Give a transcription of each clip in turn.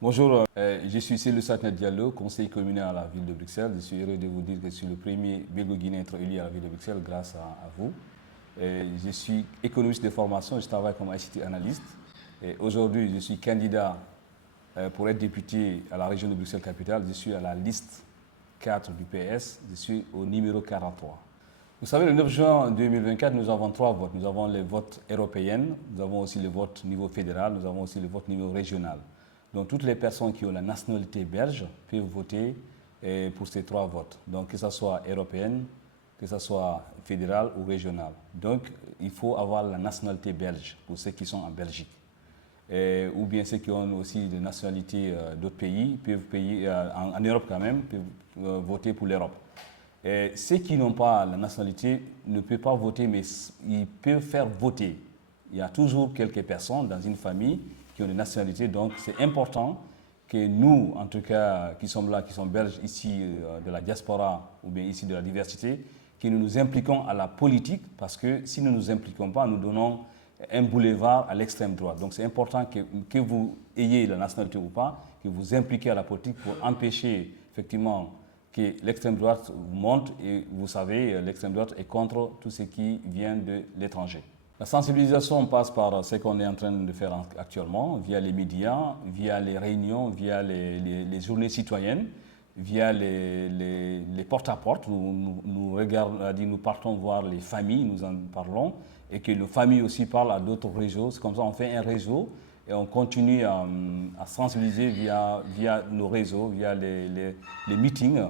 Bonjour, je suis Cellou Satna Diallo, conseiller communal à la ville de Bruxelles. Je suis heureux de vous dire que je suis le premier Belgo-Guinéen élu à la ville de Bruxelles grâce à vous. Je suis économiste de formation, je travaille comme ICT analyste. Aujourd'hui, je suis candidat pour être député à la région de Bruxelles-Capitale. Je suis à la liste 4 du PS, je suis au numéro 43. Vous savez, le 9 juin 2024, nous avons trois votes. Nous avons les votes européens, nous avons aussi le vote niveau fédéral, nous avons aussi le vote niveau régional. Donc toutes les personnes qui ont la nationalité belge peuvent voter pour ces trois votes. Donc que ce soit européenne, que ce soit fédéral ou régional. Donc il faut avoir la nationalité belge pour ceux qui sont en Belgique. Ou bien ceux qui ont aussi des nationalités d'autres pays peuvent payer, en Europe quand même, peuvent voter pour l'Europe. Ceux qui n'ont pas la nationalité ne peuvent pas voter, mais ils peuvent faire voter. Il y a toujours quelques personnes dans une famille qui ont des nationalités, donc c'est important que nous, en tout cas, qui sommes là, qui sommes belges ici de la diaspora ou bien ici de la diversité, que nous nous impliquons à la politique, parce que si nous ne nous impliquons pas, nous donnons un boulevard à l'extrême droite. Donc c'est important que vous ayez la nationalité ou pas, que vous impliquez à la politique pour empêcher effectivement que l'extrême droite monte, et vous savez, l'extrême droite est contre tout ce qui vient de l'étranger. La sensibilisation passe par ce qu'on est en train de faire actuellement, via les médias, via les réunions, via les journées citoyennes, via les porte-à-porte, où nous partons voir les familles, nous en parlons, et que les familles aussi parlent à d'autres réseaux. C'est comme ça on fait un réseau et on continue à sensibiliser via nos réseaux, via les meetings.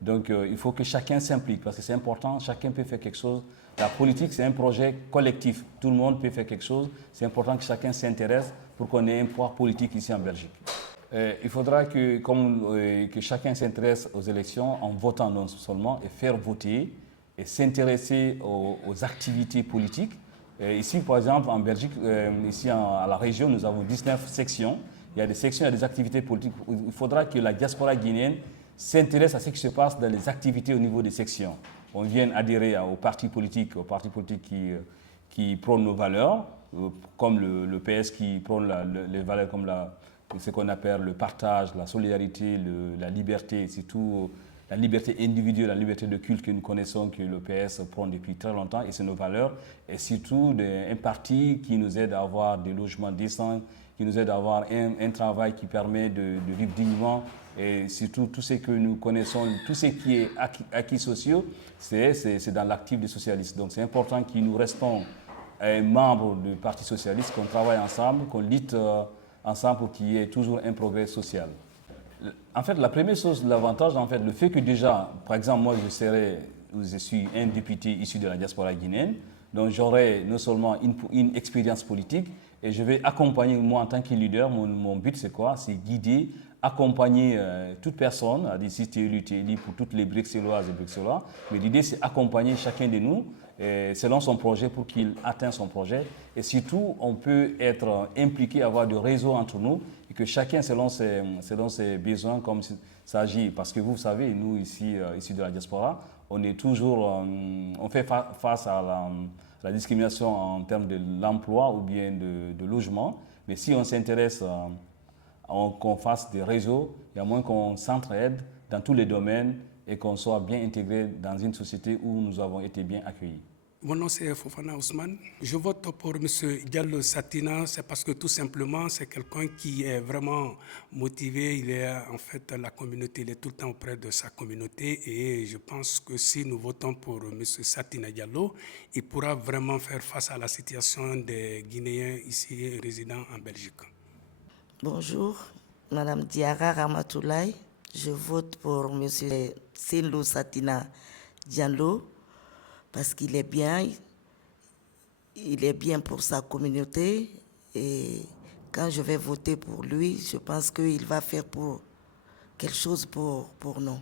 Donc il faut que chacun s'implique parce que c'est important, chacun peut faire quelque chose. La politique, c'est un projet collectif. Tout le monde peut faire quelque chose. C'est important que chacun s'intéresse pour qu'on ait un poids politique ici en Belgique. Il faudra que chacun s'intéresse aux élections en votant non seulement et faire voter et s'intéresser aux activités politiques. Ici, par exemple, en Belgique, ici à la région, nous avons 19 sections. Il y a des sections, il y a des activités politiques. Il faudra que la diaspora guinéenne s'intéresse à ce qui se passe dans les activités au niveau des sections. On vient adhérer aux partis politiques qui prônent nos valeurs, comme le PS qui prône les valeurs comme ce qu'on appelle le partage, la solidarité, la liberté, surtout la liberté individuelle, la liberté de culte que nous connaissons, que le PS prône depuis très longtemps, et c'est nos valeurs, et surtout un parti qui nous aide à avoir des logements décents, qui nous aide à avoir un travail qui permet de vivre dignement, et surtout tout ce que nous connaissons, tout ce qui est acquis sociaux, c'est dans l'actif des socialistes. Donc c'est important que nous restons membres du Parti socialiste, qu'on travaille ensemble, qu'on lutte ensemble pour qu'il y ait toujours un progrès social. En fait, la première chose, l'avantage, en fait, le fait que déjà, par exemple, moi, je suis un député issu de la diaspora guinéenne, donc j'aurai non seulement une expérience politique, et je vais accompagner, moi, en tant que leader, mon but, c'est quoi? C'est guider, accompagner toute personne, si tu es élu pour toutes les Bruxelloises et Bruxellois, mais l'idée, c'est accompagner chacun de nous selon son projet pour qu'il atteigne son projet. Et surtout, on peut être impliqué, avoir du réseau entre nous, et que chacun, selon ses besoins, comme il s'agit, parce que vous savez, nous, ici de la diaspora, on est toujours, on fait face à la discrimination en termes de l'emploi ou bien de logement. Mais si on s'intéresse, qu'on fasse des réseaux, il y a moins qu'on s'entraide dans tous les domaines et qu'on soit bien intégré dans une société où nous avons été bien accueillis. Mon nom c'est Fofana Ousmane. Je vote pour M. Diallo Satina, c'est parce que tout simplement c'est quelqu'un qui est vraiment motivé. Il est en fait la communauté, il est tout le temps auprès de sa communauté et je pense que si nous votons pour M. Satina Diallo, il pourra vraiment faire face à la situation des Guinéens ici résidant en Belgique. Bonjour, Madame Diara Ramatoulaye. Je vote pour M. Cellou Satna Diallo parce qu'il est bien pour sa communauté et quand je vais voter pour lui, je pense qu'il va faire quelque chose pour nous.